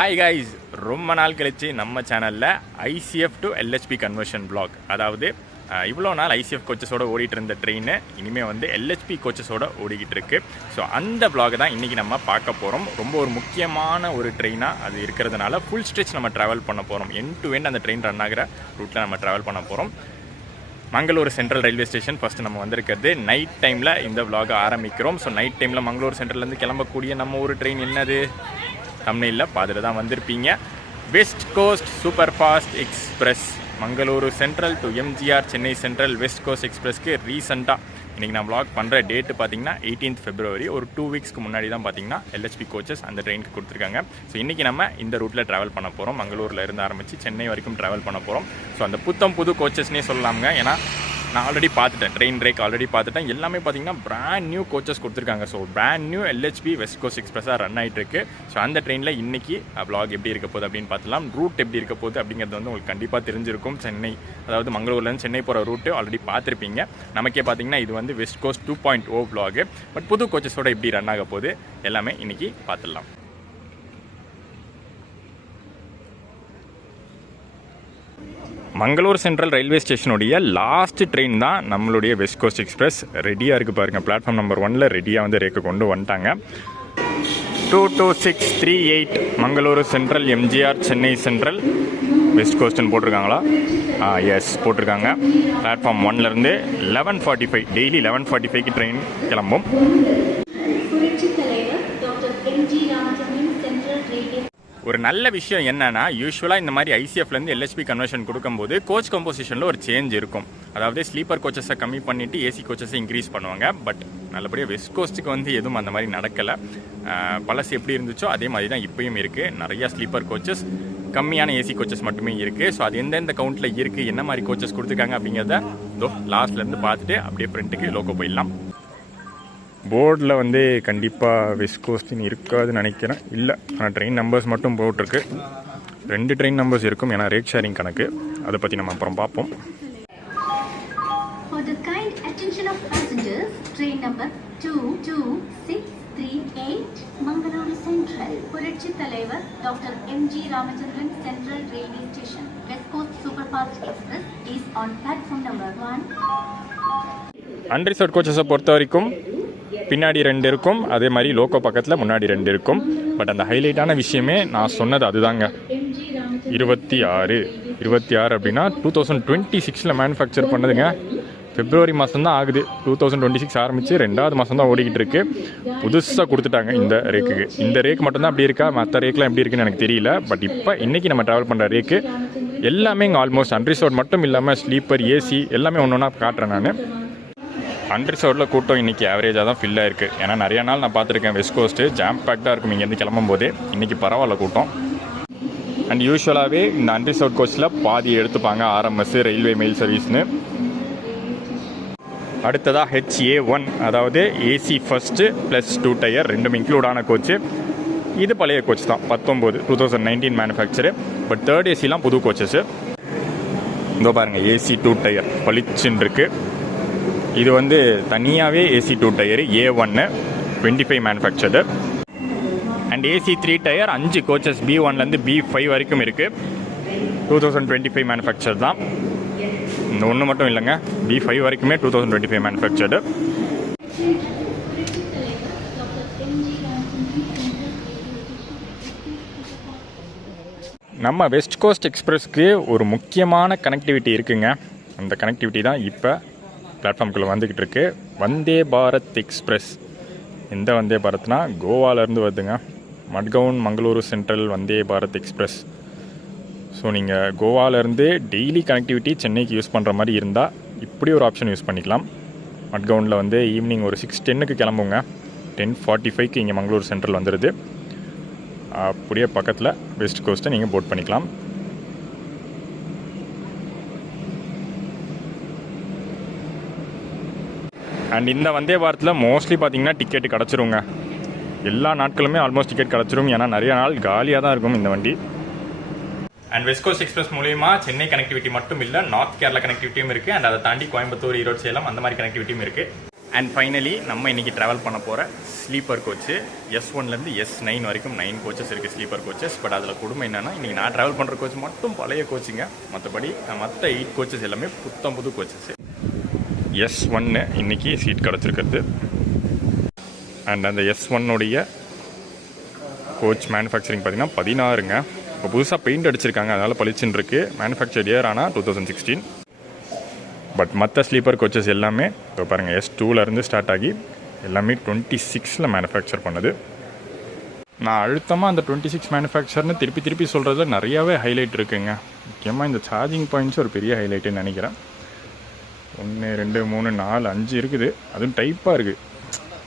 Hi guys, ரொம்ப நாள் கழிச்சு நம்ம சேனலில் ICF to LHB conversion block. அதாவது இவ்வளோ நாள் ஐசிஎஃப் கோச்சஸோட ஓடிட்டு இருந்த ட்ரெயின் இனிமேல் வந்து எல்ஹெச்பி கோச்சஸோட ஓடிக்கிட்டு இருக்கு. ஸோ அந்த பிளாக் தான் இன்றைக்கி நம்ம பார்க்க போகிறோம். ரொம்ப ஒரு முக்கியமான ஒரு ட்ரெயினாக அது இருக்கிறதுனால ஃபுல் ஸ்ட்ரெச் நம்ம ட்ராவல் பண்ண போகிறோம். எண்ட் டு எண்ட் அந்த ட்ரெயின் ரன் ஆகிற ரூட்டில் நம்ம ட்ராவல் பண்ண போகிறோம். Mangalore central railway station first நம்ம வந்திருக்கிறது. நைட் டைமில் இந்த விலாகை ஆரம்பிக்கிறோம். ஸோ நைட் டைமில் மங்களூர் சென்ட்ரல்லேருந்து கிளம்பக்கூடிய நம்ம ஒரு ட்ரெயின் என்னது தமிழில் பார்த்துட்டு தான் வந்திருப்பீங்க. West coast super fast express Mangaluru central to MGR Chennai central west coast எக்ஸ்பிரஸ்க்கு ரீசெண்டாக இன்றைக்கி நான் வ்ளாக் பண்ணுற டேட்டு பார்த்தீங்கன்னா 18th February. ஒரு 2 வீக்ஸ்க்கு முன்னாடி தான் பார்த்தீங்கன்னா எல்ஹெச்பி கோச்சஸ் அந்த ட்ரெயினுக்கு கொடுத்துருக்காங்க. ஸோ இன்றைக்கி நம்ம இந்த ரூட்டில் ட்ராவல் பண்ண போகிறோம். மங்களூரில் இருந்து ஆரம்பித்து சென்னை வரைக்கும் ட்ராவல் பண்ண போகிறோம். ஸோ அந்த புது கோச்சஸ்னே சொல்லலாமுங்க. ஏன்னா நான் ஆல்ரெடி பார்த்துட்டேன், ட்ரெயின் பிரேக் ஆல்ரெடி பார்த்துட்டேன். எல்லாமே பார்த்தீங்கன்னா பிராண்ட் நியூ கோச்சஸ் கொடுத்துருக்காங்க. So brand new LHB west coast எக்ஸ்பிரஸாக ரன் ஆகிட்டு இருக்கு. ஸோ அந்த ட்ரெயினில் இன்றைக்கி வ்ளாக் எப்படி இருக்க போகுது அப்படின்னு பார்த்துலாம். ரூட் எப்படி இருக்க போகுது அப்படிங்கிறது வந்து உங்களுக்கு கண்டிப்பாக தெரிஞ்சிருக்கும். சென்னை, அதாவது மங்களூர்லேருந்து சென்னை போகிற ரூட்டு ஆல்ரெடி பார்த்துருப்பீங்க. நமக்கே பார்த்தீங்கன்னா இது வந்து வெஸ்ட் கோஸ்ட் 2.0 வ்ளாக். பட் புது கோச்சஸோட எப்படி ரன் ஆக போகுது எல்லாமே இன்றைக்கி பார்த்துடலாம். மங்களூர் சென்ட்ரல் ரயில்வே ஸ்டேஷனுடைய லாஸ்ட் ட்ரெயின் தான் நம்மளுடைய வெஸ்ட் கோஸ்ட் எக்ஸ்பிரஸ். ரெடியாக இருக்குது பாருங்கள். பிளாட்ஃபார்ம் நம்பர் 1ல் ரெடியாக வந்து ரேக்கு கொண்டு வந்துட்டாங்க. 22638 Mangaluru central MGR Chennai central west கோஸ்ட்னு போட்டிருக்காங்களா? எஸ் போட்டிருக்காங்க. பிளாட்ஃபார்ம் 1லேருந்து 11:45 டெய்லி 11:45க்கு ட்ரெயின் கிளம்பும். ஒரு நல்ல விஷயம் என்னன்னா, யூஸ்வலாக இந்த மாதிரி ஐசிஎஃப்லேருந்து எல்ஹெச்பி கன்வர்ஷன் கொடுக்கும்போது கோச் கம்போசிஷனில் ஒரு சேஞ்ச் இருக்கும். அதாவது ஸ்லீப்பர் கோச்சஸை கம்மி பண்ணிவிட்டு ஏசி கோச்சஸை இன்க்ரீஸ் பண்ணுவாங்க. பட் நல்லபடியாக வெஸ்ட் கோஸ்ட்டுக்கு வந்து எதுவும் அந்த மாதிரி நடக்கலை. பழசு எப்படி இருந்துச்சோ அதே மாதிரி தான் இப்போயும் இருக்குது. நிறையா ஸ்லீப்பர் கோச்சஸ், கம்மியான ஏசி கோச்சஸ் மட்டுமே இருக்குது. ஸோ அது எந்தெந்த கவுண்ட்டில் இருக்குது, என்ன மாதிரி கோச்சஸ் கொடுத்துருக்காங்க அப்படிங்கிறத லாஸ்ட்லேருந்து பார்த்துட்டு அப்படியே ஃப்ரண்ட்டுக்கு லோக்கோ போயிடலாம். போர்டில் வந்து கண்டிப்பாக வெஸ்ட் கோஸ்ட்னு இருக்காதுன்னு நினைக்கிறேன். இல்லை, ஆனால் ட்ரெயின் நம்பர்ஸ் மட்டும் போட்டிருக்கு. 2 ட்ரெயின் நம்பர்ஸ் இருக்கும், ஏன்னா ரேட் ஷேரிங் கணக்கு. அதை பற்றி நம்ம அப்புறம் பார்ப்போம். For the kind attention of passengers, train number 22638 Mangalore Central, புரட்சி தலைவர் doctor MG Ramachandran central railway station west coast super fast express is on platform number 1. Unreserved கோச்சஸை பொறுத்த வரைக்கும் பின்னாடி 2 இருக்கும், அதே மாதிரி லோக்கோ பக்கத்தில் முன்னாடி 2 இருக்கும். பட் அந்த ஹைலைட்டான விஷயமே நான் சொன்னது அதுதாங்க. 26 அப்படின்னா 2026 மேனுஃபேக்சர் பண்ணதுங்க. February மாதம் தான் ஆகுது. 2026 ஆரம்பித்து 2வது மாதம் தான் ஓடிக்கிட்டு இருக்கு. புதுசாக கொடுத்துட்டாங்க இந்த ரேக்குக்கு. இந்த ரேக் மட்டும்தான் அப்படி இருக்கா, மற்ற ரேக்லாம் எப்படி இருக்குன்னு எனக்கு தெரியல. பட் இப்போ இன்றைக்கி நம்ம ட்ராவல் பண்ணுற ரேக்கு எல்லாமே இங்கே ஆல்மோஸ்ட் அன்ரிசர்வ்ட் மட்டும் இல்லாமல் ஸ்லீப்பர், ஏசி எல்லாமே ஒன்று ஒன்றா காட்டுறேன் நான். அன்ரிசர்வ்டில் கூட்டம் இன்றைக்கி ஆவரேஜாக தான் ஃபில் ஆயிருக்கு. ஏன்னா நிறையா நாள் நான் பார்த்துருக்கேன் வெஸ்ட் கோஸ்ட்டு ஜாம் பேக்டாக இருக்கும் இங்கேருந்து கிளம்பும் போதே. இன்றைக்கி பரவாயில்ல கூட்டம். அண்ட் யூஸ்வலாகவே இந்த அன்ரிசர்வ்ட் கோச்சில் பாதி எடுத்துப்பாங்க ஆர்எம்எஸ், ரயில்வே மெயில் சர்வீஸ்னு. அடுத்ததாக HA1, அதாவது ஏசி ஃபஸ்ட்டு ப்ளஸ் 2 டயர் 2ம் இன்க்ளூடான கோச்சு. இது பழைய கோச் தான், 2019 மேனுஃபேக்சரு. பட் 3rd ஏசிலாம் புது கோச்சஸ்ஸு. இதோ பாருங்கள், ஏசி 2 டயர் பளிச்சுன்னு இருக்குது. இது வந்து தனியாகவே AC 2 tier A1 25 manufactured. And AC 3 tier 5 coaches B1லேருந்து B5 வரைக்கும் இருக்குது. 2025 மேனுஃபேக்சர் தான். இந்த ஒன்று மட்டும் இல்லைங்க, B5 வரைக்குமே 2025 மேனுஃபேக்சர்டு. நம்ம வெஸ்ட் கோஸ்ட் எக்ஸ்பிரஸ்க்கு ஒரு முக்கியமான கனெக்டிவிட்டி இருக்குங்க. அந்த கனெக்டிவிட்டி தான் இப்போ பிளாட்ஃபார்முக்குள்ளே வந்துக்கிட்டு இருக்கு. வந்தே பாரத் எக்ஸ்பிரஸ். எந்த வந்தே பாரத்னா கோவாலேருந்து வருதுங்க. மட்கவுன் Mangaluru central Vande Bharat express. So நீங்கள் கோவாலேருந்து டெய்லி கனெக்டிவிட்டி சென்னைக்கு யூஸ் பண்ணுற மாதிரி இருந்தால் இப்படி ஒரு ஆப்ஷன் யூஸ் பண்ணிக்கலாம். மட்கவுனில் வந்து ஈவினிங் ஒரு 6:10க்கு கிளம்புங்க. 10:45க்கு இங்கே மங்களூர் சென்ட்ரல் வந்துடுது. அப்படியே பக்கத்தில் வெஸ்ட் கோஸ்ட்டை நீங்கள் போட் பண்ணிக்கலாம். அண்ட் இந்த வந்தே பாரத்தில் மோஸ்ட்லி பார்த்தீங்கன்னா டிக்கெட்டு கிடச்சிருங்க. எல்லா நாட்களுமே ஆல்மோஸ்ட் டிக்கெட் கிடச்சிரும். ஏன்னா நிறைய நாள் காலியாக தான் இருக்கும் இந்த வண்டி. அண்ட் வெஸ்ட் கோஸ்ட் எக்ஸ்பிரஸ் மூலியமா சென்னை கனெக்டிவிட்டி மட்டும் இல்லை, நார்த் கேரளா கனெக்டிவிட்டியும் இருக்குது. அண்ட் அதை தாண்டி கோயம்புத்தூர், ஈரோடு, சேலம் அந்த மாதிரி கனெக்டிவிட்டியும் இருக்குது. அண்ட் ஃபைனலி நம்ம இன்றைக்கி ட்ராவல் பண்ண போகிற ஸ்லீப்பர் கோச்சு S1லேருந்து S9 வரைக்கும் 9 கோச்சஸ் இருக்குது ஸ்லீப்பர் கோச்சஸ். பட் அதில் கொடுமை என்னென்னா இன்றைக்கி நான் ட்ராவல் பண்ணுற கோச் மட்டும் பழைய கோச்சுங்க. மற்றபடி மற்ற 8 கோச்சஸ் எல்லாமே புது கோச்சஸ். S1 இன்றைக்கி சீட் கிடச்சிருக்கிறது. அண்ட் அந்த S1உடைய கோச் மேனுஃபேக்சரிங் பார்த்திங்கன்னா 16ங்க. இப்போ புதுசாக பெயிண்ட் அடிச்சிருக்காங்க, அதனால் பளிச்சுன்னு இருக்குது. மேனுஃபேக்சர்ட் இயர் ஆனால் 2016. பட் மற்ற ஸ்லீப்பர் கோச்சஸ் எல்லாமே இப்போ பாருங்கள் S2லேருந்து ஸ்டார்ட் ஆகி எல்லாமே 26ல் மேனுஃபேக்சர் பண்ணுது. நான் அழுத்தமாக அந்த 26 மேனுஃபேக்சர்னு திருப்பி சொல்கிறதுல நிறையாவே ஹைலைட் இருக்குங்க. முக்கியமாக இந்த சார்ஜிங் பாயிண்ட்ஸ் ஒரு பெரிய ஹைலைட்டுன்னு நினைக்கிறேன். 1 2 3 4 5 இருக்குது. அதுவும் டைப்பாக இருக்குது.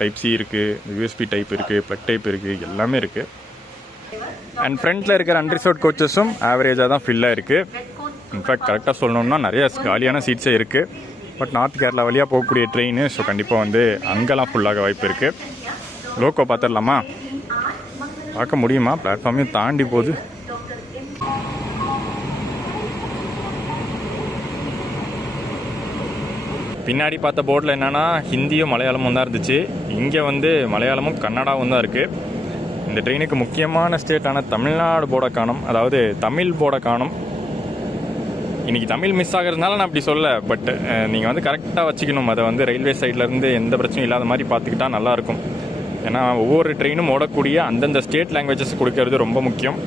டைப் சி இருக்குது, USB டைப் இருக்குது, ப்ளக் டைப் இருக்குது, எல்லாமே இருக்குது. அண்ட் ஃப்ரண்ட்டில் இருக்கிற அன்ரிசர்வ்ட் கோச்சஸும் ஆவரேஜாக தான் ஃபில்லாக இருக்குது. இன்ஃபேக்ட் கரெக்டாக சொல்லணும்னா நிறைய காலியான சீட்ஸே இருக்குது. பட் நார்த் கேரளா வழியாக போகக்கூடிய ட்ரெயின், ஸோ கண்டிப்பாக வந்து அங்கெல்லாம் ஃபுல்லாக வாய்ப்பு இருக்குது. லோக்கோ பார்த்துடலாமா? பார்க்க முடியுமா? பிளாட்ஃபார்மையும் தாண்டி போகுது. பின்னாடி பார்த்த போர்டில் என்னென்னா ஹிந்தியும் மலையாளமும் தான் இருந்துச்சு. இங்கே வந்து மலையாளமும் கன்னடாவும் தான் இருக்குது. இந்த ட்ரெயினுக்கு முக்கியமான ஸ்டேட்டான தமிழ்நாடு போர்டை காணும், அதாவது தமிழ் போர்டை காணும். இன்றைக்கி தமிழ் மிஸ் ஆகிறதுனால நான் அப்படி சொல்ல. பட் நீங்கள் வந்து கரெக்டாக வச்சுக்கணும். அதை வந்து ரயில்வே சைட்லேருந்து எந்த பிரச்சனையும் இல்லாத மாதிரி பார்த்துக்கிட்டா நல்லாயிருக்கும். ஏன்னா ஒவ்வொரு ட்ரெயினும் ஓடக்கூடிய அந்தந்த ஸ்டேட் லாங்குவேஜஸ் கொடுக்கறது ரொம்ப முக்கியம்.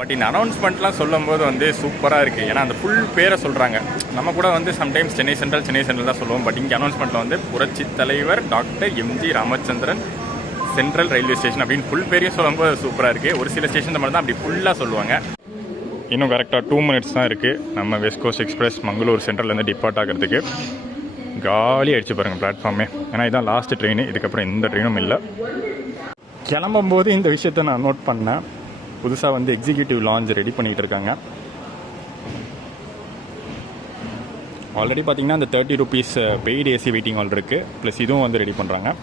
பட் இந்த அனௌன்ஸ்மெண்ட்லாம் சொல்லும்போது வந்து சூப்பராக இருக்குது. ஏன்னா அந்த ஃபுல் பேரை சொல்கிறாங்க. நம்ம கூட வந்து சம்டைம்ஸ் சென்னை சென்ட்ரல் தான் சொல்லுவோம். பட் இங்கே அனௌன்ஸ்மெண்ட்டில் வந்து புரட்சி தலைவர் doctor MG Ramachandran central railway station அப்படின்னு ஃபுல் பேரையும் சொல்லும்போது சூப்பராக இருக்குது. ஒரு சில ஸ்டேஷன் மட்டும் தான் அப்படி ஃபுல்லாக சொல்லுவாங்க. இன்னும் கரெக்டாக 2 மினிட்ஸ் தான் இருக்குது நம்ம வெஸ்ட் கோஸ்ட் எக்ஸ்பிரஸ் மங்களூர் சென்ட்ரல்லேருந்து டிபார்ட் ஆகிறதுக்கு. காலி ஆகிடுச்சு பாருங்கள் பிளாட்ஃபார்மே. ஏன்னா இதுதான் லாஸ்ட் ட்ரெயின். இதுக்கப்புறம் எந்த ட்ரெயினும் இல்லை. கிளம்பும்போது இந்த விஷயத்தை நான் நோட் பண்ணேன். புதுசாக வந்து எக்ஸிக்யூட்டிவ் லான்ச் ரெடி பண்ணிகிட்டு இருக்காங்க. ஆல்ரெடி பார்த்தீங்கன்னா அந்த 30 rupees paid AC waiting hall இருக்குது. ப்ளஸ் இதுவும் வந்து ரெடி பண்ணுறாங்க.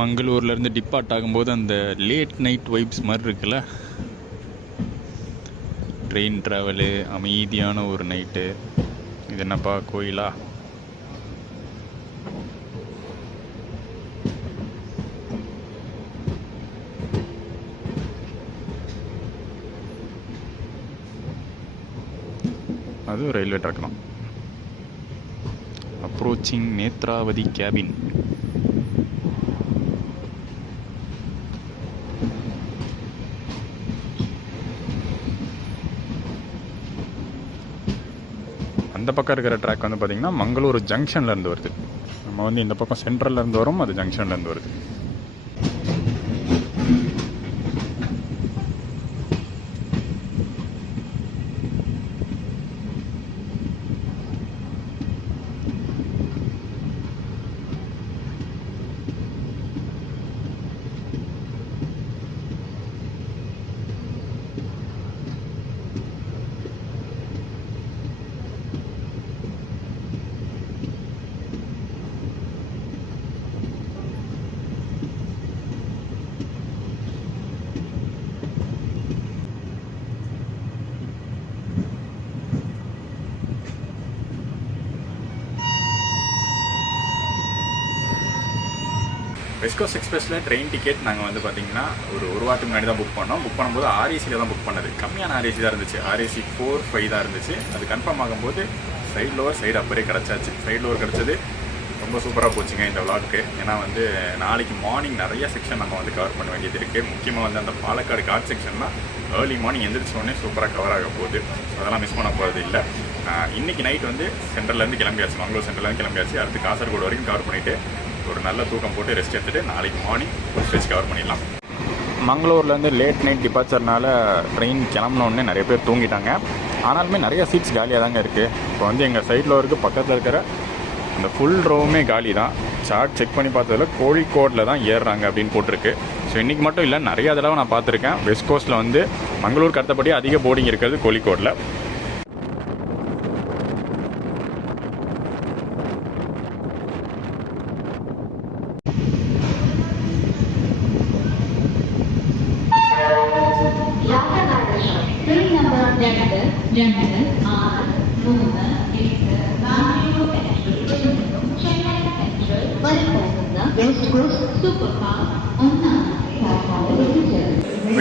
மங்களூர்லேருந்து டிபார்ட் ஆகும்போது அந்த லேட் நைட் வைப்ஸ் மாதிரி இருக்குல்ல. ட்ரெயின் ட்ராவலு, அமைதியான ஒரு நைட்டு. இது என்னப்பா கோயிலா? அதுவும் ரயில்வே ட்ராக் தான். Approaching Netravati cabin. அந்த பக்கம் இருக்கிற ட்ராக் வந்து பார்த்திங்கன்னா மங்களூர் ஜங்ஷன்லேருந்து வருது. நம்ம வந்து இந்த பக்கம் சென்ட்ரல்லேருந்து வரும், அது ஜங்ஷன்லேருந்து வருது. வெஸ்ட் கோஸ்ட் எக்ஸ்பிரஸில் ட்ரெயின் டிக்கெட் நாங்கள் வந்து பார்த்திங்கன்னா ஒரு வாரத்துக்கு முன்னாடி தான் புக் பண்ணோம். புக் பண்ணும்போது RACயில் தான் புக் பண்ணது. கம்மியான RAC தான் இருந்துச்சு. RAC 4-5 தான் இருந்துச்சு. அது கன்ஃபார்ம் ஆகும்போது சைட் லோவர் சைடு அப்பரே கிடச்சாச்சு. சைட் லோவர் கிடச்சது ரொம்ப சூப்பராக போச்சுங்க இந்த விளாக்கு. ஏன்னா வந்து நாளைக்கு மார்னிங் நிறைய செக்ஷன் நம்ம வந்து கவர் பண்ண வேண்டியது இருக்குது. முக்கியமாக வந்து அந்த பாலக்காடு காட் செக்ஷன்லாம் ஏர்லி மார்னிங் எந்திரிச்சோடனே சூப்பராக கவர் ஆக போகுது. ஸோ அதெல்லாம் மிஸ் பண்ண போகிறது இல்லை. இன்றைக்கி நைட் வந்து சென்ட்ரல்லேருந்து கிளம்பியாச்சு, மங்களூர் சென்ட்ரல்லேருந்து கிளம்பியாச்சு. அடுத்து காசர்கோடு வரைக்கும் கவர் பண்ணிவிட்டு ஒரு நல்ல தூக்கம் போட்டு ரெஸ்ட் எடுத்துகிட்டு நாளைக்கு மார்னிங் ஃபுல் ஸ்ட்ரெச் கவர் பண்ணிடலாம். மங்களூர்லேருந்து லேட் நைட் டிபார்ச்சர்னால ட்ரெயின் கிளம்பினோடனே நிறைய பேர் தூங்கிட்டாங்க. ஆனாலுமே நிறைய சீட்ஸ் காலியாக தாங்க இருக்குது. இப்போ வந்து எங்கள் சைடில் இருக்க பக்கத்தில் இருக்கிற அந்த ஃபுல் ரோவுமே காலி தான். சார்ட் செக் பண்ணி பார்த்ததில் கோழிக்கோடில் தான் ஏறுறாங்க அப்படின்னு போட்டிருக்கு. ஸோ இன்றைக்கி மட்டும் இல்லை, நிறைய தடவை நான் பார்த்துருக்கேன். வெஸ்ட் கோஸ்ட்டில் வந்து மங்களூருக்கு அடுத்தபடி அதிக போர்டிங் இருக்கிறது கோழிக்கோடில்.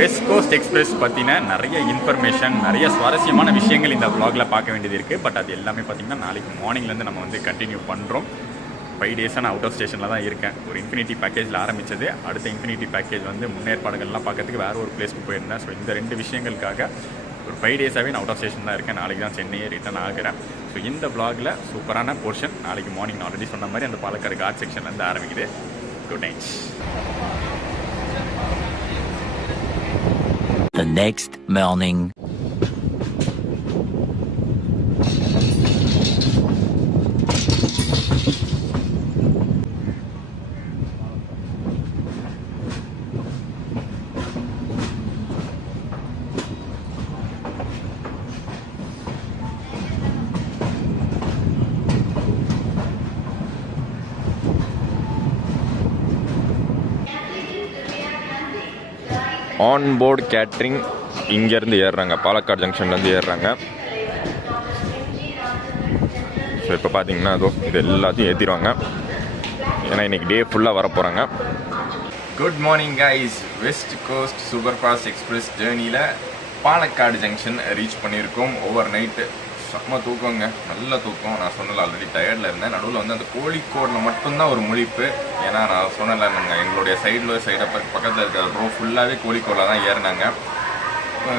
வெஸ்ட் கோஸ்ட் எக்ஸ்பிரஸ் பற்றின நிறைய இன்ஃபர்மேஷன், நிறைய சுவாரஸ்யமான விஷயங்கள் இந்த vlogல பார்க்க வேண்டியது இருக்குது. பட் அது எல்லாமே பார்த்திங்கன்னா நாளைக்கு மார்னிங்லேருந்து நம்ம வந்து கண்டினியூ பண்ணுறோம். 5 டேஸாக நான் அவுட் ஆஃப் ஸ்டேஷனில் தான் இருக்கேன். ஒரு இன்ஃபினிட்டி பேக்கேஜில் ஆரம்பித்தது, அடுத்த இன்ஃபினிட்டி பேக்கேஜ் வந்து முன்னேற்பாடுகள்லாம் பார்க்கறதுக்கு வேறு ஒரு பிளேஸ்க்கு போயிருந்தேன். ஸோ இந்த 2 விஷயங்களுக்காக ஒரு 5 டேஸாகவே நான் அவுட் ஆஃப் ஸ்டேஷன் தான் இருக்கேன். நாளைக்கு தான் சென்னையே ரிட்டர்ன் ஆகிறேன். ஸோ இந்த vlogல சூப்பரான போர்ஷன் நாளைக்கு மார்னிங் ஆல்ரெடி சொன்ன மாதிரி அந்த பாலக்காடு காட் செக்ஷன்லேருந்து ஆரம்பிக்குது. Good night. The next morning. On board catering இங்கேருந்து ஏறுறாங்க, பாலக்காடு ஜங்ஷன்லேருந்து ஏறுறாங்க. ஸோ இப்போ பார்த்தீங்கன்னா அதோ இது எல்லாத்தையும் ஏற்றிடுவாங்க, ஏன்னா இன்றைக்கி டே ஃபுல்லாக வர போகிறாங்க. Good morning guys. West coast super fast express ஜேர்னியில் பாலக்காடு ஜங்ஷன் ரீச் பண்ணியிருக்கோம். ஓவர் நைட்டு செம்ம தூக்கங்க, நல்ல தூக்கம். நான் சொன்னல ஆல்ரெடி டயர்டில் இருந்தேன். நடுவில் வந்து அந்த கோழிக்கோடில் மட்டும்தான் ஒரு முழிப்பு. ஏன்னா நான் சொன்னல எங்களுடைய சைடை பக்கத்தில் இருக்கிற ரோ ஃபுல்லாகவே கோழிக்கோடில் தான் ஏறினாங்க.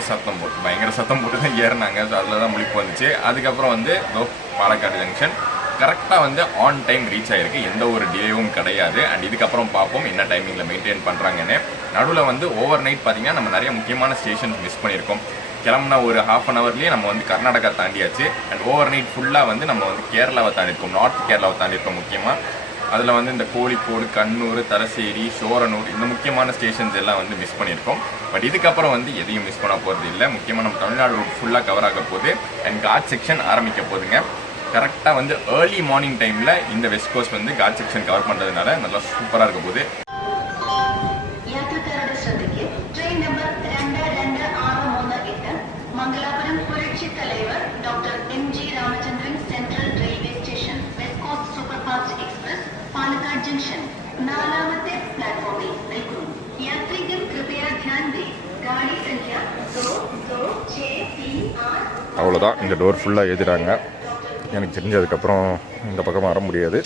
சத்தம் போட்டு பயங்கர சத்தம் போட்டு தான் ஏறினாங்க. ஸோ அதில் தான் முழிப்பு வந்துச்சு. அதுக்கப்புறம் வந்து பாலக்காடு ஜங்ஷன் கரெக்டாக வந்து ஆன் டைம் ரீச் ஆகிருக்கு, எந்த ஒரு டிலேவும் கிடையாது. அண்ட் இதுக்கப்புறம் பார்ப்போம் என்ன டைமிங்கில் மெயின்டைன் பண்ணுறாங்கன்னு. நடுவில் வந்து ஓவர் நைட் பார்த்திங்கன்னா நம்ம நிறைய முக்கியமான ஸ்டேஷன்ஸ் மிஸ் பண்ணியிருக்கோம். கிளம்புனா ஒரு ½ அன் ஹவர்லேயே நம்ம வந்து கர்நாடகா தாண்டியாச்சு. அண்ட் ஓவர் நைட் ஃபுல்லாக வந்து நம்ம வந்து கேரளாவை தாண்டியிருக்கோம், நார்த் கேரளாவை தாண்டியிருக்கோம் முக்கியமாக. அதில் வந்து இந்த கோழிக்கோடு, கண்ணூர், தலசேரி, ஷோரனூர் இந்த முக்கியமான ஸ்டேஷன்ஸ் எல்லாம் வந்து மிஸ் பண்ணியிருக்கோம். பட் இதுக்கப்புறம் வந்து எதையும் மிஸ் பண்ண போகிறது இல்லை. முக்கியமாக நம்ம தமிழ்நாடு ரூட் ஃபுல்லாக கவர் ஆக போகுது. அண்ட் காட் செக்ஷன் ஆரம்பிக்க போகுதுங்க. கரெக்டாக வந்து ஏர்லி மார்னிங் டைமில் இந்த வெஸ்ட் கோஸ்ட் வந்து காட் செக்ஷன் கவர் பண்ணுறதுனால நல்லா சூப்பராக இருக்க போகுது. மங்களாபுரம் புரட்சி தலைவர் doctor MG Ramachandran central railway station west coast superfast express Palakkad junction 4वें प्लेटफॉर्म में बिल्कुल। यात्रीगण कृपया ध्यान दें, गाड़ी संख्या 22638 அவ்வளோதான். இந்த டோர் ஃபுல்லாக ஏற்றிட்டாங்க. எனக்கு தெரிஞ்சதுக்கப்புறம் இந்த பக்கம் வர முடியாது.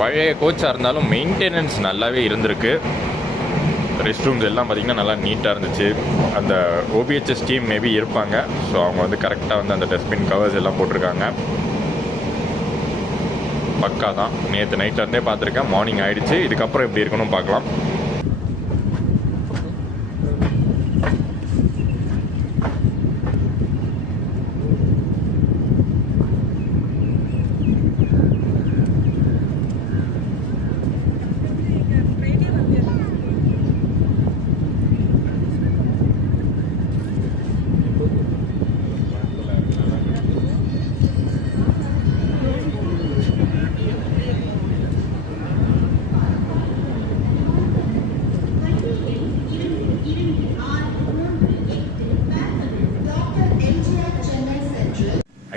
பழைய கோச்சாக இருந்தாலும் மெயின்டெனன்ஸ் நல்லாவே இருந்திருக்கு. ரெஸ்ட் ரூம்ஸ் எல்லாம் பார்த்திங்கன்னா நல்லா நீட்டாக இருந்துச்சு. அந்த ஓபிஹெச்எஸ் டீம் மேபி இருப்பாங்க. ஸோ அவங்க வந்து கரெக்டாக வந்து அந்த டஸ்ட்பின் கவர்ஸ் எல்லாம் போட்டிருக்காங்க. பக்கா தான். நேற்று நைட்லேருந்தே பார்த்துருக்கேன். மார்னிங் ஆகிடுச்சு. இதுக்கப்புறம் எப்படி இருக்கணும் பார்க்கலாம்.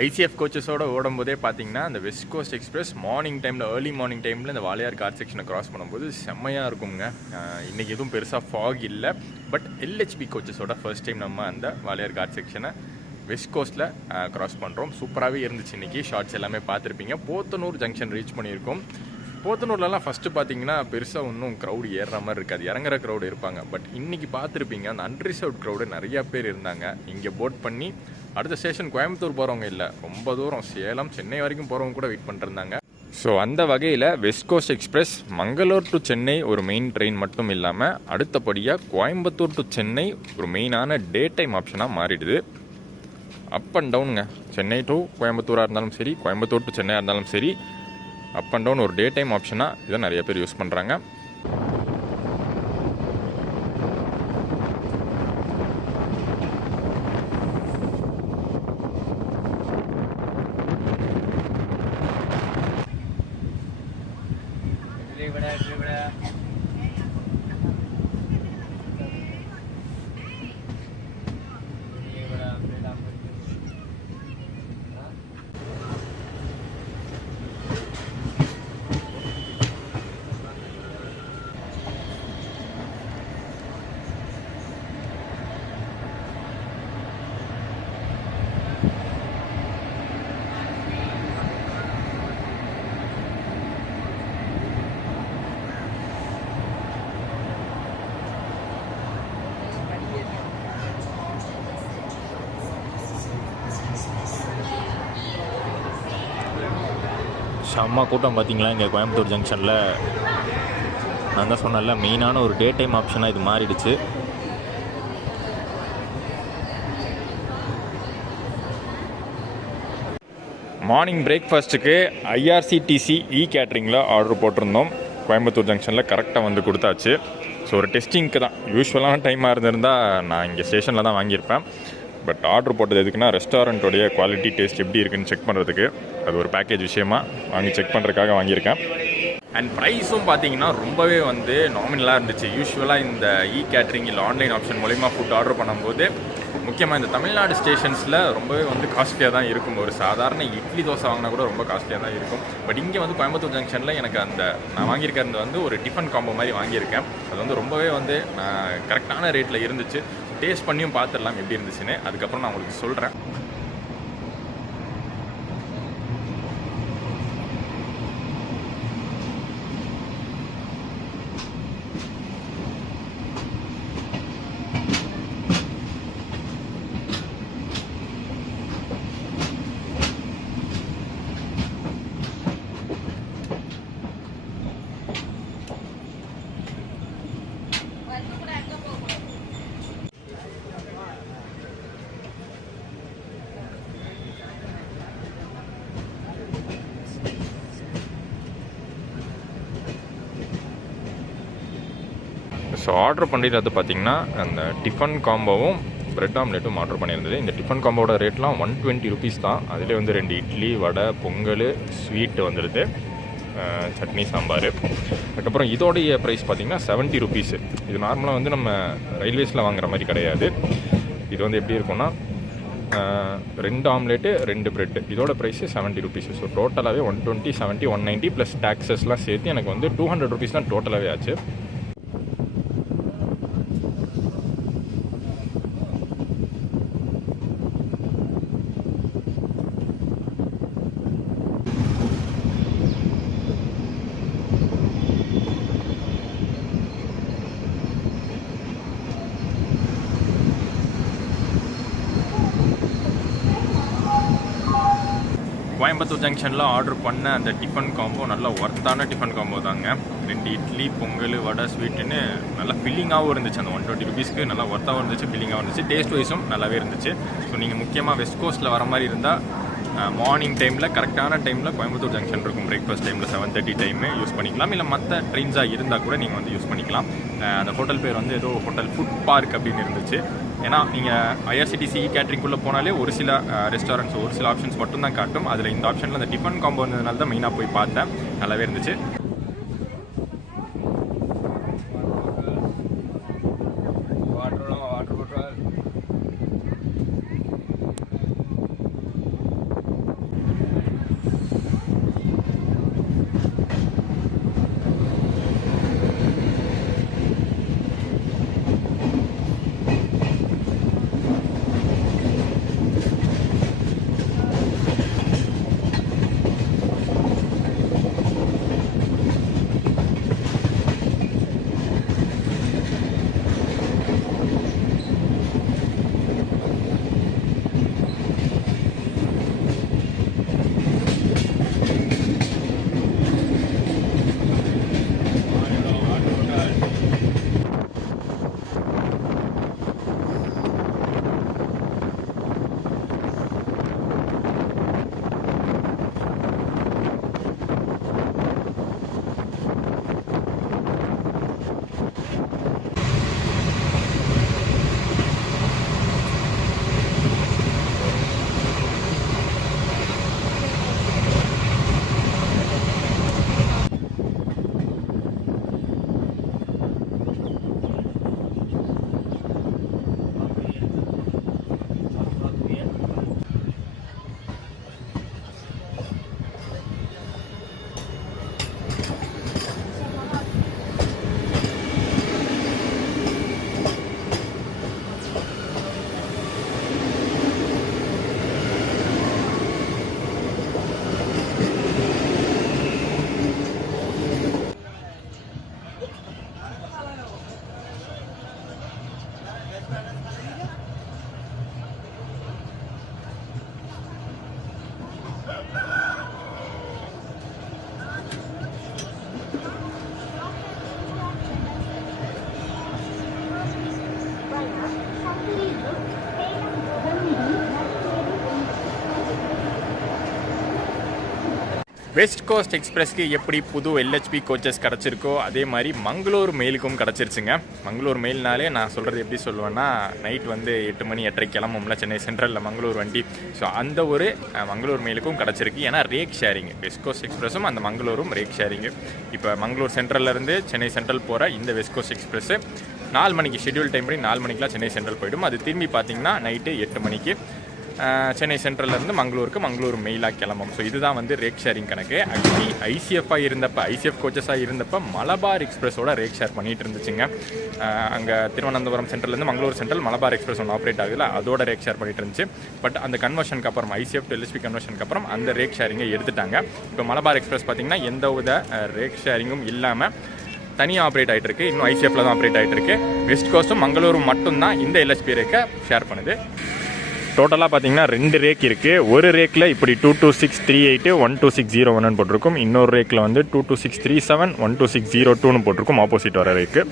ஐசிஎஃப் கோச்சஸோடு ஓடும்போதே பார்த்தீங்கன்னா அந்த வெஸ்ட் கோஸ்ட் எக்ஸ்பிரஸ் மார்னிங் டைமில் ஏர்லி மார்னிங் டைமில் இந்த வாளையார் கார் செக்ஷனை கிராஸ் பண்ணும்போது செம்மையாக இருக்குங்க. இன்றைக்கி எதுவும் பெருசாக ஃபாக் இல்லை. பட் எல்ஹெச்பி கோச்சஸோட ஃபர்ஸ்ட் டைம் நம்ம அந்த வாளையார் கார் செக்ஷனை வெஸ்ட் கோஸ்ட்டில் கிராஸ் பண்ணுறோம். சூப்பராகவே இருந்துச்சு. இன்றைக்கி ஷார்ட்ஸ் எல்லாமே பார்த்துருப்பீங்க. போத்தனூர் ஜங்ஷன் ரீச் பண்ணியிருக்கோம். போத்தனூர்லலாம் ஃபஸ்ட்டு பார்த்தீங்கன்னா பெருசாக ஒன்றும் க்ரௌடு ஏறுற மாதிரி இருக்காது. இறங்குற க்ரௌடு இருப்பாங்க. பட் இன்றைக்கி பார்த்துருப்பீங்க அந்த அன்ரிசர்வ்ட் க்ரௌடு நிறையா பேர் இருந்தாங்க. இங்கே போட் பண்ணி அடுத்த ஸ்டேஷன் கோயம்புத்தூர் போகிறவங்க இல்லை, ரொம்ப தூரம் சேலம் சென்னை வரைக்கும் போகிறவங்க கூட வெயிட் பண்ணிருந்தாங்க. ஸோ அந்த வகையில் west coast express Mangalore to Chennai ஒரு மெயின் ட்ரெயின் மட்டும் இல்லாமல் அடுத்தபடியாக கோயம்புத்தூர் டு சென்னை ஒரு மெயினான டே டைம் ஆப்ஷனாக மாறிடுது. அப் அண்ட் டவுனுங்க. சென்னை டு கோயம்புத்தூராக இருந்தாலும் சரி, கோயம்புத்தூர் டு சென்னையாக இருந்தாலும் சரி, அப் அண்ட் டவுன் ஒரு டே டைம் ஆப்ஷனாக இதை நிறைய பேர் யூஸ் பண்ணுறாங்க. செம்ம கூட்டம் பார்த்தீங்களா இங்கே கோயம்புத்தூர் ஜங்ஷனில். நான் தான் சொன்னேன்ல, மெயினான ஒரு டே டைம் ஆப்ஷனாக இது மாறிடுச்சு. மார்னிங் பிரேக்ஃபாஸ்ட்டுக்கு ஐஆர்சிடிசி கேட்ரிங்கில் ஆர்டர் போட்டிருந்தோம். கோயம்புத்தூர் ஜங்ஷனில் கரெக்டாக வந்து கொடுத்தாச்சு. ஸோ ஒரு டெஸ்டிங்க்கு தான். யூஸ்வலான டைமாக இருந்திருந்தால் நான் இங்கே ஸ்டேஷனில் தான் வாங்கியிருப்பேன். பட் ஆர்டர் போட்டது எதுக்குன்னா ரெஸ்டாரண்ட்டோடைய குவாலிட்டி டேஸ்ட் எப்படி இருக்குன்னு செக் பண்ணுறதுக்கு. அது ஒரு பேக்கேஜ் விஷயமா வாங்கி செக் பண்ணுறதுக்காக வாங்கியிருக்கேன். அண்ட் ப்ரைஸும் பார்த்தீங்கன்னா ரொம்பவே வந்து நாமினலாக இருந்துச்சு. யூஸ்வலாக இந்த கேட்ரிங் இல்லை ஆன்லைன் ஆப்ஷன் மூலிமா ஃபுட் ஆர்டர் பண்ணும்போது முக்கியமாக இந்த தமிழ்நாடு ஸ்டேஷன்ஸில் ரொம்பவே வந்து காஸ்ட்லியாக தான் இருக்கும். ஒரு சாதாரண இட்லி தோசை வாங்கினா கூட ரொம்ப காஸ்ட்லியாக தான் இருக்கும். பட் இங்கே வந்து கோயம்புத்தூர் ஜங்ஷனில் எனக்கு அந்த நான் வாங்கியிருக்கிறது வந்து ஒரு டிஃபன் காம்போ மாதிரி வாங்கியிருக்கேன். அது வந்து ரொம்பவே வந்து கரெக்டான ரேட்டில் இருந்துச்சு. டேஸ்ட் பண்ணியும் பார்த்துடலாம் எப்படி இருந்துச்சுன்னு. அதுக்கப்புறம் நான் உங்களுக்கு சொல்கிறேன். ஸோ ஆர்டர் பண்ணிடுறது பார்த்திங்கன்னா அந்த டிஃபன் காம்போவும் ப்ரெட் ஆம்லேட்டும் ஆர்டர் பண்ணியிருந்தது. இந்த டிஃபன் காம்போட ரேட்லாம் 120 ருபீஸ் தான். அதிலே வந்து 2 இட்லி, வடை, பொங்கல், ஸ்வீட்டு வந்துடுது, சட்னி, சாம்பார். அதுக்கப்புறம் இதோடைய ப்ரைஸ் பார்த்திங்கன்னா 70 ருபீஸு. இது நார்மலாக வந்து நம்ம ரயில்வேஸில் வாங்குற மாதிரி கிடையாது. இது வந்து எப்படி இருக்குன்னா 2 ஆம்லேட்டு 2 ப்ரெட்டு, இதோட ப்ரைஸு 70 ருபீஸு. ஸோ டோட்டலாகவே 120, 70, 190 ப்ளஸ் டேக்ஸஸ்லாம் சேர்த்து எனக்கு வந்து 200 ருபீஸ் தான் டோட்டலாகவே ஆச்சு. கோயம்புத்தூர் ஜங்ஷனில் ஆர்டர் பண்ண அந்த டிஃபன் காம்போ நல்லா ஒர்த்தான டிஃபன் காம்போ தாங்க. 2 இட்லி, பொங்கல், வடை, ஸ்வீட்டுன்னு நல்லா ஃபில்லிங்காகவும் இருந்துச்சு. அந்த 120 rupeesக்கு நல்லா ஒர்த்தாகவும் இருந்துச்சு, ஃபில்லிங்காகவும் இருந்துச்சு, டேஸ்ட் வைஸும் நல்லாவே இருந்துச்சு. ஸோ நீங்கள் முக்கியமாக வெஸ்ட் கோஸ்ட்டில் வர மாதிரி இருந்தால் மார்னிங் டைமில் கரெக்டான டைமில் கோயம்புத்தூர் ஜங்ஷன் இருக்கும். பிரேக்ஃபாஸ்ட் டைமில் 7:30 டைமு யூஸ் பண்ணிக்கலாம். இல்லை மற்ற ட்ரெயின்ஸாக இருந்தால் கூட நீங்கள் வந்து யூஸ் பண்ணிக்கலாம். அந்த ஹோட்டல் பேர் வந்து ஏதோ ஹோட்டல் ஃபுட் பார்க் அப்படின்னு இருந்துச்சு. ஏன்னா நீங்கள் ஐஆர்சிடிசி கேட்ரிங்குள்ளே போனாலே ஒரு சில ரெஸ்டாரண்ட்ஸ், ஒரு சில ஆப்ஷன்ஸ் மட்டும்தான் காட்டும். அதில் இந்த ஆப்ஷனில் அந்த டிஃபன் காம்போ இருந்ததுனால தான் மெயினாக போய் பார்த்தேன். நல்லாவே இருந்துச்சு. வெஸ்ட் கோஸ்ட் எக்ஸ்பிரஸ்க்கு எப்படி புது எல்ஹெச்பி கோச்சஸ் கிடச்சிருக்கோ அதே மாதிரி மங்களூர் மெயிலுக்கும் கிடச்சிருச்சுங்க. மங்களூர் மெயில்னாலே நான் சொல்கிறது எப்படி சொல்லுவேன்னா, நைட் வந்து 8 மணி 8:30 கிளம்பும்ல சென்னை சென்ட்ரலில் மங்களூர் வண்டி. ஸோ அந்த ஒரு மங்களூர் மெயிலுக்கும் கிடச்சிருக்கு. ஏன்னா ரேக் ஷேரிங், வெஸ்ட் கோஸ்ட் எக்ஸ்பிரஸும் அந்த மங்களூரும் ரேக் ஷேரிங்கு. இப்போ மங்களூர் சென்ட்ரல்லேருந்து சென்னை சென்ட்ரல் போகிற இந்த வெஸ்ட் கோஸ்ட் எக்ஸ்பிரஸ்ஸு 4 மணிக்கு ஷெட்யூல் டைம் படி 4 மணிக்கெலாம் சென்னை சென்ட்ரல் போய்டும். அது திரும்பி பார்த்திங்கன்னா நைட்டு 8 மணிக்கு சென்னை சென்ட்ரல்லேருந்து மங்களூர் மெயிலாக கிளம்பும். ஸோ இதுதான் வந்து ரேக் ஷேரிங் கணக்கு. ஆக்சுவலி ஐசிஎஃப்பாக இருந்தப்போ, ஐசிஎஃப் கோச்சஸாக இருந்தப்போ மலபார் எக்ஸ்பிரஸோட ரேக் ஷேர் பண்ணிகிட்டு இருந்துச்சுங்க. அங்கே திருவனந்தபுரம் சென்ட்ரல்லேருந்து மங்களூர் சென்ட்ரல் மலபார் எக்ஸ்பிரஸ் ஒன்று ஆப்ரேட் ஆகுதுல, அதோட ரேக் ஷேர் பண்ணிட்டு இருந்துச்சு. பட் அந்த கன்வர்ஷனுக்கு அப்புறம், ஐசிஎஃப் டு எல்ஹெச்பி கன்வர்ஷனுக்கு அப்புறம் அந்த ரேக் ஷேரிங்கை எடுத்துட்டாங்க. இப்போ மலபார் எக்ஸ்பிரஸ் பார்த்திங்கன்னா எந்த வித ரேக் ஷேரிங்கும் இல்லாமல் தனியாக ஆப்ரேட் ஆகிட்டு இருக்கு. இன்னும் ஐசிஎஃப்ல தான் ஆப்ரேட் ஆகிட்டு இருக்கு. வெஸ்ட் கோஸ்ட்டும் மங்களூரும் மட்டும்தான் இந்த எல்ஹெச்பி ரேக்கை ஷேர் பண்ணுது. டோட்டலாக பார்த்தீங்கன்னா 2 ரேக் இருக்குது. ஒரு ரேக்கில் இப்படி 22638 12601 போட்டிருக்கும். இன்னொரு ரேக்கில் வந்து 22637 12602 போட்டிருக்கும். ஆப்போசிட் வர ரேக்கு.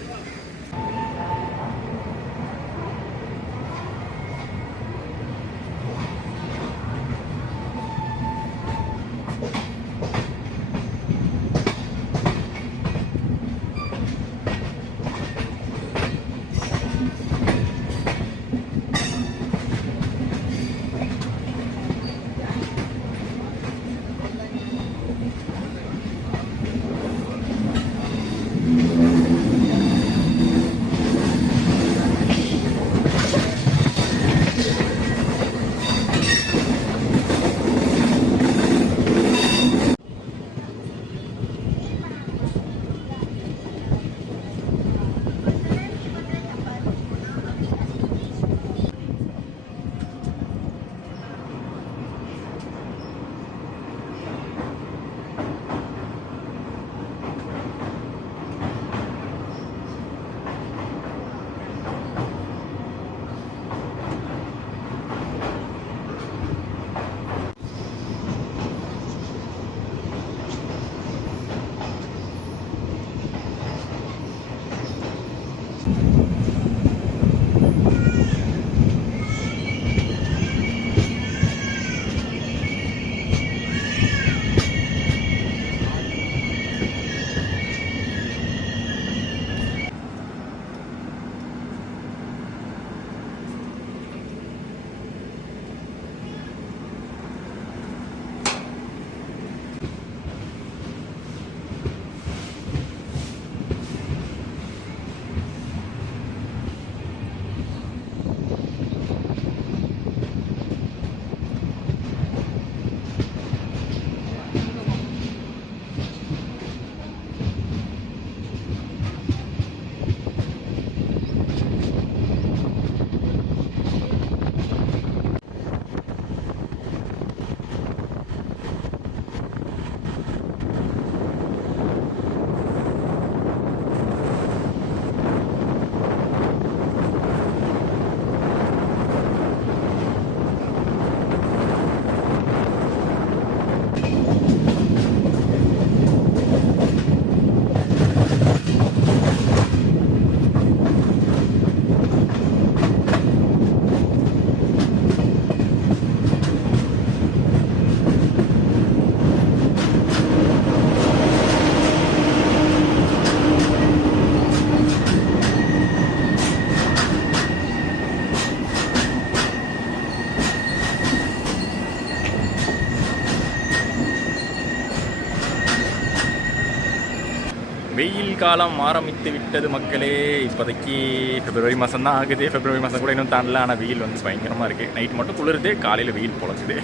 வெயில் காலம் ஆரம்பித்து விட்டது மக்களே. இப்போதைக்கு பிப்ரவரி மாதம் தான் ஆகுது. பிப்ரவரி மாதம் கூட இன்னும் தாண்டல. ஆனால் வெயில் வந்து பயங்கரமாக இருக்குது. நைட் மட்டும் குளிருது, காலையில் வெயில் பொழக்குது.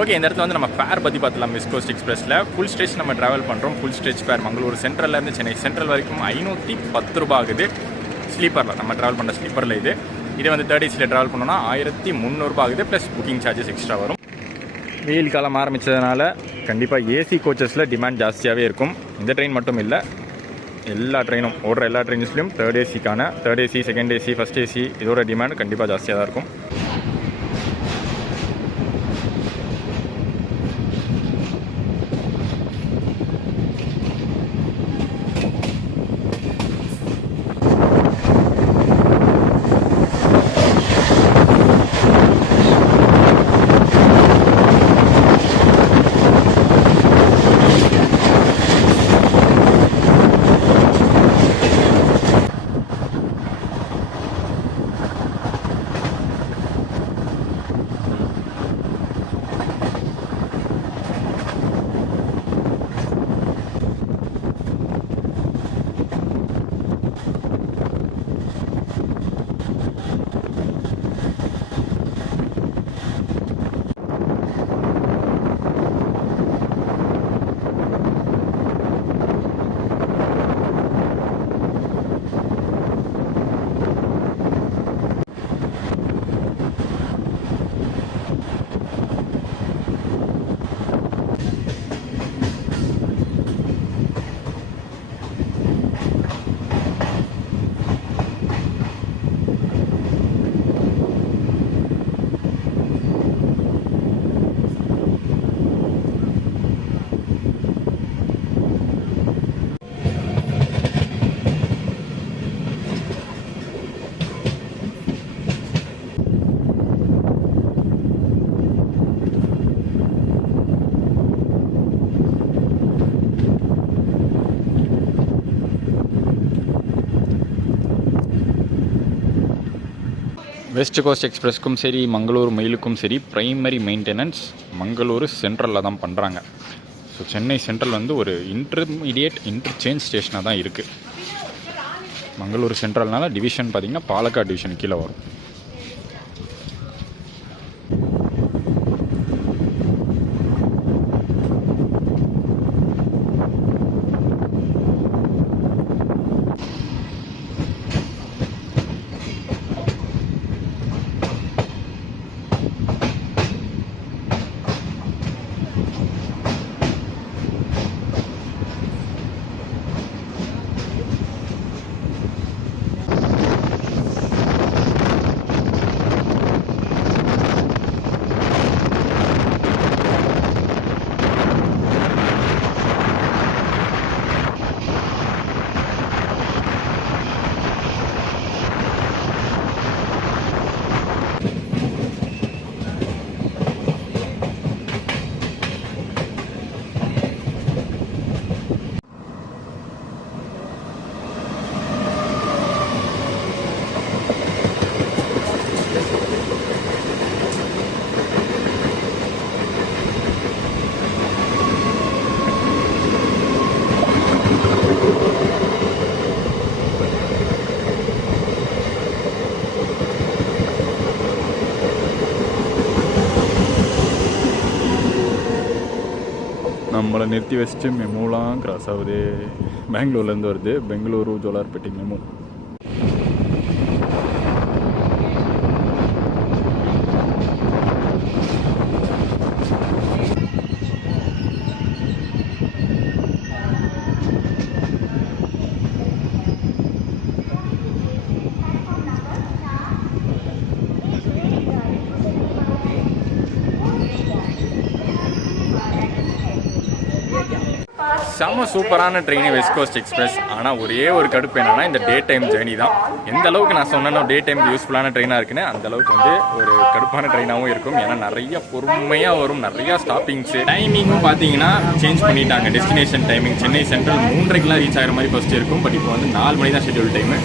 ஓகே, இந்த இடத்துல வந்து நம்ம ஃபேர் பற்றி பார்த்துலாம். வெஸ்ட் கோஸ்ட் எக்ஸ்பிரஸில் ஃபுல் ஸ்ட்ரெச் நம்ம ட்ராவல் பண்ணுறோம். ஃபுல் ஸ்ட்ரெச் ஃபேர் மங்களூர் சென்ட்ரல்லேருந்து சென்னை சென்ட்ரல் வரைக்கும் 510 ரூபா ஆகுது. ஸ்லீப்பரில் நம்ம ட்ராவல் பண்ண ஸ்லீப்பரில் இது வந்து தேர்ட் ஏசியில் ட்ராவல் பண்ணோன்னா 1300 ரூபா ஆகுது. ப்ளஸ் புக்கிங் சார்ஜஸ் எக்ஸ்ட்ரா வரும். வெயில் காலம் ஆரம்பித்ததுனால கண்டிப்பாக ஏசி கோச்சஸில் டிமாண்ட் ஜாஸ்தியாகவே இருக்கும். இந்த ட்ரெயின் மட்டும் இல்லை, எல்லா ட்ரெயினும் ஓடுற எல்லா ட்ரெயின்ஸ்லையும் third AC, second AC, first AC இதோட டிமாண்ட் கண்டிப்பாக ஜாஸ்தியாக தான் இருக்கும். வெஸ்ட் கோஸ்ட் எக்ஸ்பிரஸ்க்கும் சரி, மங்களூர் மெயிலுக்கும் சரி, ப்ரைமரி மெயின்டெனன்ஸ் மங்களூர் சென்ட்ரலில் தான் பண்ணுறாங்க. ஸோ சென்னை சென்ட்ரல் வந்து ஒரு இன்டர்சேஞ்ச் ஸ்டேஷனாக தான் இருக்குது. மங்களூர் சென்ட்ரல்னால டிவிஷன் பார்த்திங்கன்னா பாலக்காடு டிவிஷன் கீழே வரும். நம்மளை நிறுத்தி வச்சுட்டு மெமோலாம் கிராஸ் ஆகுது. பெங்களூர்லேருந்து வருது, பெங்களூரு ஜோலார்பேட்டை மெமோ. செம்ம சூப்பரான ட்ரெயின் வெஸ்ட் கோஸ்ட் எக்ஸ்பிரஸ். ஆனால் ஒரே ஒரு கடுப்பு என்னன்னா, இந்த டே டைம் ஜேர்னி தான். எந்த அளவுக்கு நான் சொன்னேன்னா டே டைமுக்கு யூஸ்ஃபுல்லான ட்ரெயினாக இருக்குன்னு, அந்த அளவுக்கு வந்து ஒரு கடுப்பான ட்ரெயினாகவும் இருக்கும். ஏன்னா நிறைய பொறுமையாக வரும், நிறையா ஸ்டாப்பிங்ஸு. டைமிங்கும் பார்த்தீங்கன்னா சேஞ்ச் பண்ணிட்டாங்க. டெஸ்டினேஷன் டைமிங் சென்னை சென்ட்ரல் 3:30க்கெலாம் ரீச் ஆகிற மாதிரி ஃபஸ்ட்டு இருக்கும். பட் இப்போ வந்து 4 மணி தான் ஷெட்யூல் டைமு.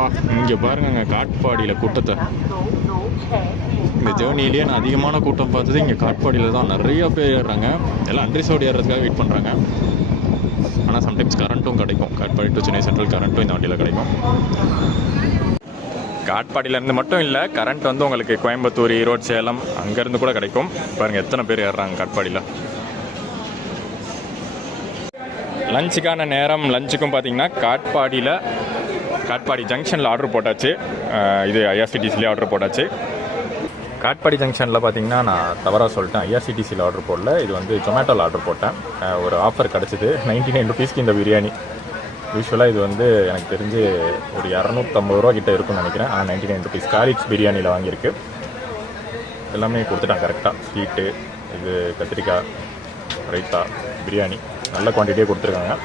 பா இங்கே பாருங்க காட்பாடியில் கூட்டத்தை. இந்த ஜேர்னிலேயே நான் அதிகமான கூட்டம் பார்த்தது இங்கே காட்பாடியில் தான். நிறைய பேர் ஏறுறாங்க. எல்லாம் அன்ரிசர்வ்டு ஏறுறதுக்காக வெயிட் பண்ணுறாங்க. ஆனால் சம்டைம்ஸ் கரண்ட்டும் கிடைக்கும். காட்பாடி டு சென்னை சென்ட்ரல் கரண்ட்டும் இந்த வண்டியில் கிடைக்கும். காட்பாடியிலேருந்து மட்டும் இல்லை, கரண்ட் வந்து உங்களுக்கு கோயம்புத்தூர், ஈரோடு, சேலம் அங்கேருந்து கூட கிடைக்கும். பாருங்கள் எத்தனை பேர் ஏறுறாங்க காட்பாடியில். லஞ்சுக்கான நேரம். லஞ்சுக்கும் பார்த்தீங்கன்னா காட்பாடி ஜங்ஷனில் ஆர்டர் போட்டாச்சு. இது ஐஆர்சிடிசிலே ஆர்டர் போட்டாச்சு. காட்பாடி ஜங்ஷனில் பார்த்தீங்கன்னா நான் தவறாக சொல்லிட்டேன், ஐஆர்சிடிசியில் ஆர்டர் போடல. இது வந்து ஜொமேட்டோவில் ஆர்டர் போட்டேன். ஒரு ஆஃபர் கிடச்சிது 99 ருபீஸ்க்கு இந்த பிரியாணி. யூஸ்வலாக இது வந்து எனக்கு தெரிஞ்சு ஒரு 250 ரூபா கிட்டே இருக்கும்னு நினைக்கிறேன். 99 ருபீஸ் காலிக்ஸ் பிரியாணியில் வாங்கியிருக்கு. எல்லாமே கொடுத்துட்டான் கரெக்டாக. ஸ்வீட்டு, இது கத்திரிக்காய், ரைத்தா, பிரியாணி நல்ல குவான்டிட்டியே கொடுத்துருக்காங்க.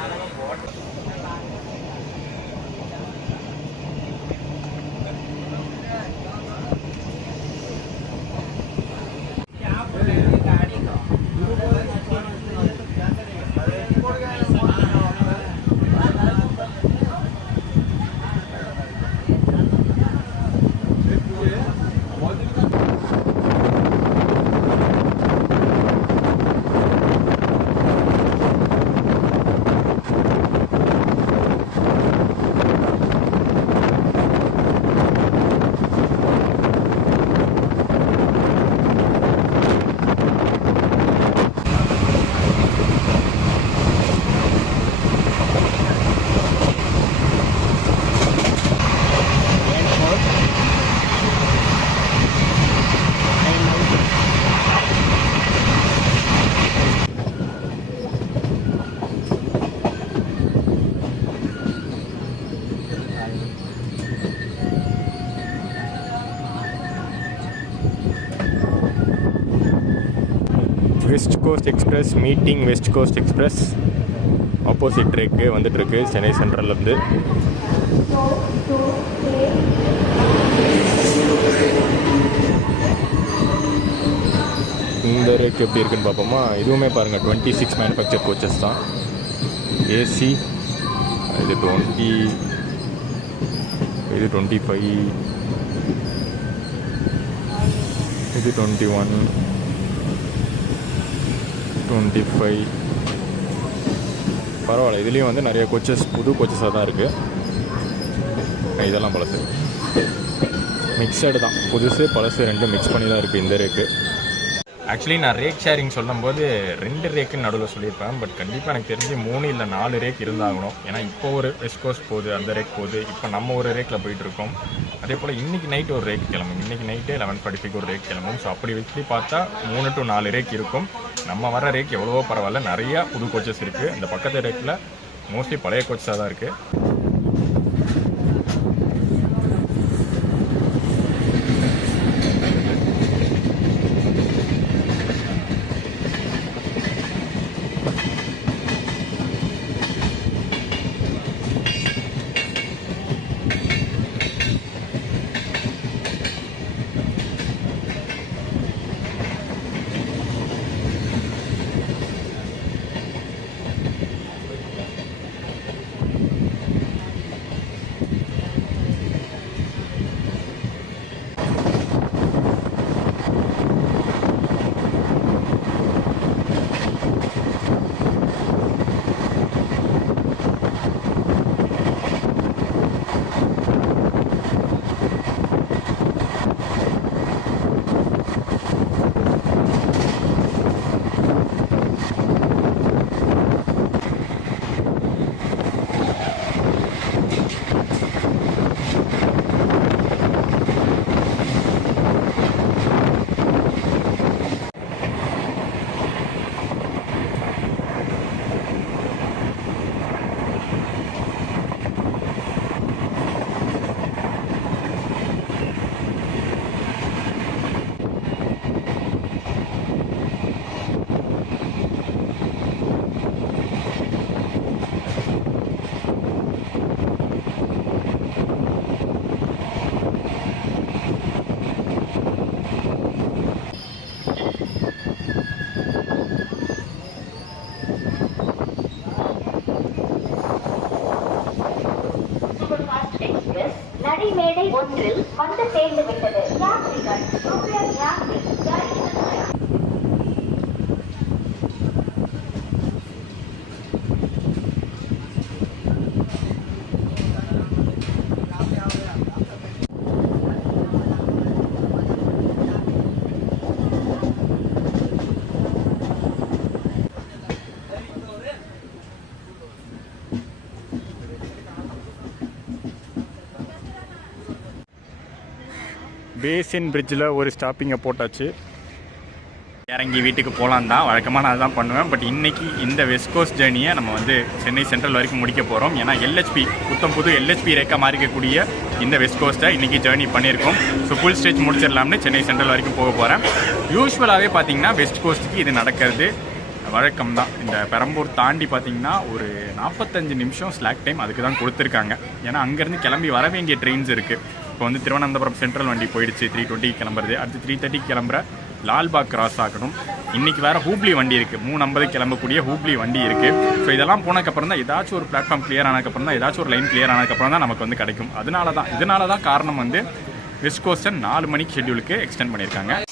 West coast express meeting. West coast express opposite track வந்துட்டுருக்கு சென்னை சென்ட்ரல்லேருந்து. இந்த ரேக் எப்படி இருக்குன்னு பார்ப்போமா. இதுவுமே பாருங்கள் 26 மேனுஃபேக்சர் கோச்சஸ் தான். ஏசி இது 20, இது 25, இது 21, 25. பரவாயில்ல, இதுலேயும் வந்து நிறைய கோச்சஸ் புது கோச்சஸாக தான் இருக்குது. இதெல்லாம் பழசு மிக்சடு தான். புதுசு பழசு ரெண்டும் மிக்ஸ் பண்ணி தான் இருக்குது இந்த ரேக்கு. ஆக்சுவலி நான் ரேக் ஷேரிங் சொல்லும்போது 2 ரேக்குன்னு நடுவில் சொல்லியிருப்பேன். பட் கண்டிப்பாக எனக்கு தெரிஞ்சு 3 இல்லை 4 ரேக் இருந்தாகணும். ஏன்னா இப்போ ஒரு வெஸ்ட் கோஸ்ட் போகுது, அந்த ரேக் போகுது. இப்போ நம்ம ஒரு ரேக்கில் போயிட்டுருக்கோம். அதே போல் இன்றைக்கி நைட்டு ஒரு ரேக் கிளம்பும். இன்றைக்கி நைட்டு 11:45 ஒரு ரேக் கிளம்பும். ஸோ அப்படி இப்படி பார்த்தா 3 to 4 ரேக் இருக்கும். நம்ம வர ரேக் எவ்வளவோ பரவாயில்ல, நிறையா புது கோச்சஸ் இருக்குது. இந்த பக்கத்து ரேக்கில் மோஸ்ட்லி பழைய கோச்சஸாக தான் இருக்குது. நிலை ஒன்றில் வந்து சேர்ந்து விட்டது. யாத்ரிகள் कृपया यात्री गाड़ी பேசின் பிரிட்ஜில் ஒரு ஸ்டாப்பிங்கை போட்டாச்சு. இறங்கி வீட்டுக்கு போகலான் தான் வழக்கமாக நான் தான் பண்ணுவேன். பட் இன்றைக்கி இந்த வெஸ்ட் கோஸ்ட் ஜேர்னியை நம்ம வந்து சென்னை சென்ட்ரல் வரைக்கும் முடிக்க போகிறோம். ஏன்னா எல்ஹெச்பி புது எல்ஹெச்பி ரேக்கா மாறிக்கக்கூடிய இந்த வெஸ்ட் கோஸ்ட்டை இன்றைக்கி ஜேர்னி பண்ணியிருக்கோம். ஸோ ஃபுல் ஸ்டேஜ் முடிச்சிடலாம்னு சென்னை சென்ட்ரல் வரைக்கும் போக போகிறேன். யூஸ்வலாகவே பார்த்தீங்கன்னா வெஸ்ட் கோஸ்ட்டுக்கு இது நடக்கிறது வழக்கம் தான். இந்த பெரம்பூர் தாண்டி பார்த்தீங்கன்னா ஒரு 45 நிமிஷம் ஸ்லாக் டைம் அதுக்கு தான் கொடுத்துருக்காங்க. ஏன்னா அங்கேருந்து கிளம்பி வர வேண்டிய ட்ரெயின்ஸ் இருக்குது. இப்போ வந்து திருவனந்தபுரம் சென்ட்ரல் வண்டி போயிடுச்சு 3:20 கிளம்புறது. அடுத்து 3:30 கிளம்புற லால்பாக் கிராஸ் ஆகணும். இன்றைக்கி வேறு ஹூப்ளி வண்டி இருக்குது, 3:50 கிளம்பக்கூடிய ஹூப்ளி வண்டி இருக்குது. ஸோ இதெல்லாம் போனதுக்கப்புறம் தான் ஏதாச்சும் ஒரு பிளாட்ஃபார்ம் கிளியர் ஆனதுக்கப்புறம் தான் ஏதாச்சும் ஒரு லைன் கிளியர் ஆனதுக்கப்புறம் தான் நமக்கு வந்து கிடைக்கும். இதனால தான் காரணம் வந்து வெஸ்ட் கோஸ்ட்டை 4 மணிக்கு ஷெட்யூலுக்கு எக்ஸ்டெண்ட் பண்ணியிருக்காங்க.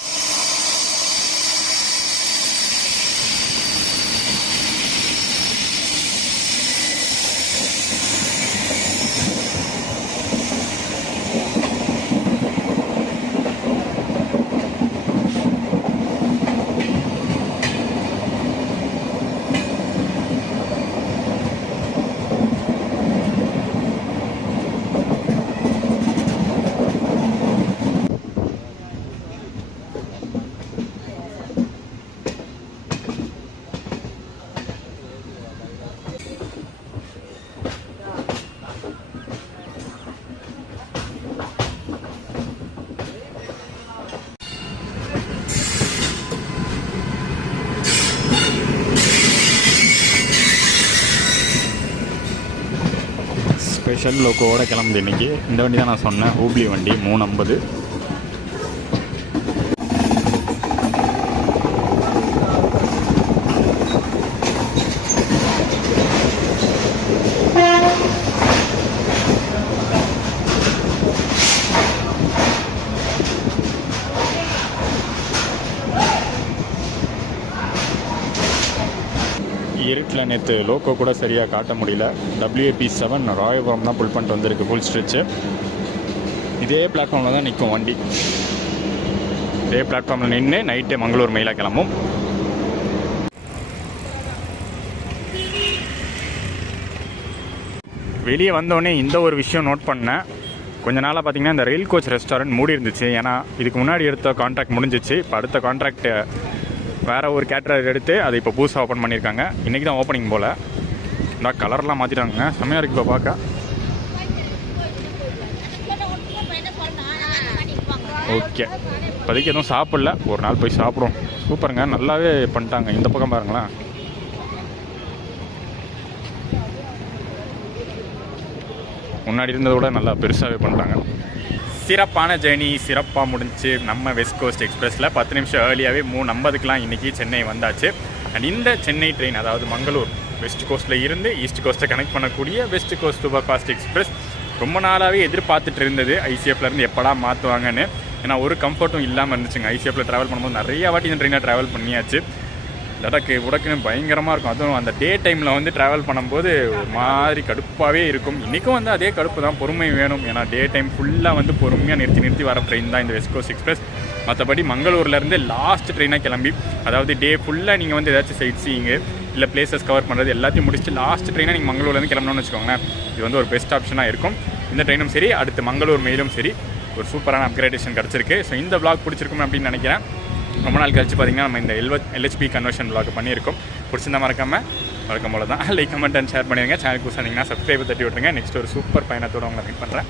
ஸ்பெஷல் லோக்கோவோட கிளம்புது இன்றைக்கி. இந்த வண்டி தான் நான் சொன்னேன், ஹூப்ளி வண்டி 3:50. இருட்டில் நேற்று லோக்கோ கூட சரியாக காட்ட முடியல. WAP7 ராயபுரம் தான் புல் பண்ணிட்டு வந்திருக்கு ஃபுல் ஸ்ட்ரெச்சு. இதே பிளாட்ஃபார்மில் தான் நிற்கும் வண்டி. இதே பிளாட்ஃபார்மில் நின்று நைட்டு மங்களூர் மெயிலாக கிளம்பும். வெளியே வந்தோடனே இந்த ஒரு விஷயம் நோட் பண்ணேன். கொஞ்ச நாளாக பார்த்தீங்கன்னா இந்த ரயில் கோச் ரெஸ்டாரண்ட் மூடி இருந்துச்சு. ஏன்னா இதுக்கு முன்னாடி எடுத்த கான்ட்ராக்ட் முடிஞ்சிச்சு. இப்போ அடுத்த கான்ட்ராக்ட் வேறு ஒரு கேட்டரர் எடுத்து அதை இப்போ புதுசாக ஓப்பன் பண்ணியிருக்காங்க. இன்றைக்கி தான் ஓப்பனிங் போல். இந்த கலர்லாம் மாற்றிட்டாங்க, செம்மையாக இருக்குது இப்போ பார்க்க. ஓகே, இப்போதைக்கு எதுவும் சாப்பிடல, ஒரு நாள் போய் சாப்பிடுவோம். சூப்பருங்க, நல்லாவே பண்ணிட்டாங்க. இந்த பக்கம் பாருங்களேன், முன்னாடி இருந்ததை விட நல்லா பெருசாகவே பண்ணிட்டாங்க. சிறப்பான ஜேர்னி சிறப்பாக முடிஞ்சு. நம்ம வெஸ்ட் கோஸ்ட் எக்ஸ்பிரஸில் 10 நிமிஷம் ஏர்லியாகவே 3:50க்கெலாம் இன்றைக்கி சென்னை வந்தாச்சு. அண்ட் இந்த சென்னை ட்ரெயின், அதாவது மங்களூர் வெஸ்ட் கோஸ்ட்டில் இருந்து ஈஸ்ட் கோஸ்ட்டை கனெக்ட் பண்ணக்கூடிய west coast super fast express ரொம்ப நாளாகவே எதிர்பார்த்துட்டு இருந்தது ஐசிஎஃப்லேருந்து எப்படா மாற்றுவாங்கன்னு. ஏன்னா ஒரு கம்ஃபர்ட்டும் இல்லாமல் இருந்துச்சுங்க. ஐசிஎஃப்பில் ட்ராவல் பண்ணும்போது நிறையா வாட்டி இந்த ட்ரெயினை ட்ராவல் பண்ணியாச்சு. உடக்குன்னு பயங்கரமாக இருக்கும். அதுவும் அந்த டே டைமில் வந்து ட்ராவல் பண்ணும்போது ஒரு மாதிரி கடுப்பாகவே இருக்கும். இன்றைக்கும் வந்து அதே கடுப்பு தான், பொறுமை வேணும். ஏன்னா டே டைம் ஃபுல்லாக வந்து பொறுமையாக நிறுத்தி வர ட்ரெயின் தான் இந்த வெஸ்ட் கோஸ்ட் எக்ஸ்பிரஸ். மற்றபடி மங்களூர்லேருந்து லாஸ்ட் ட்ரெயினாக கிளம்பி, அதாவது டே ஃபுல்லாக நீங்கள் வந்து ஏதாச்சும் சைட் சீயிங்கு இல்லை பிளேசஸ் கவர் பண்ணுறது எல்லாத்தையும் முடிச்சுட்டு லாஸ்ட் ட்ரெயினாக நீங்கள் மங்களூர்லேருந்து கிளம்பணும்னு வச்சுக்கோங்களேன். இது வந்து ஒரு பெஸ்ட் ஆப்ஷனாக இருக்கும். இந்த ட்ரெயினும் சரி, அடுத்து மங்களூர் மெயிலும் சரி, ஒரு சூப்பரான அப்கிரேடேஷன் கிடச்சிருக்கு. ஸோ இந்த விளாக் பிடிச்சிருக்கும் அப்படின்னு நினைக்கிறேன். ரொம்ப நாள் கழிச்சு பார்த்தீங்கன்னா நம்ம இந்த LHP கன்வர்ஷன் விளாக் பண்ணியிருக்கோம். பிடிச்சிருந்தா மறக்காமல் வழக்கம் போல தான் லைக், கமெண்ட் அண்ட் ஷேர் பண்ணிடுங்க. சேனல் புதுசாக இருந்தீங்கன்னா சப்ஸ்கிரைப் தட்டி விட்டுருங்க. நெக்ஸ்ட் ஒரு சூப்பர் பயணத்தோடு உங்களை மீட் பண்ணுறேன்.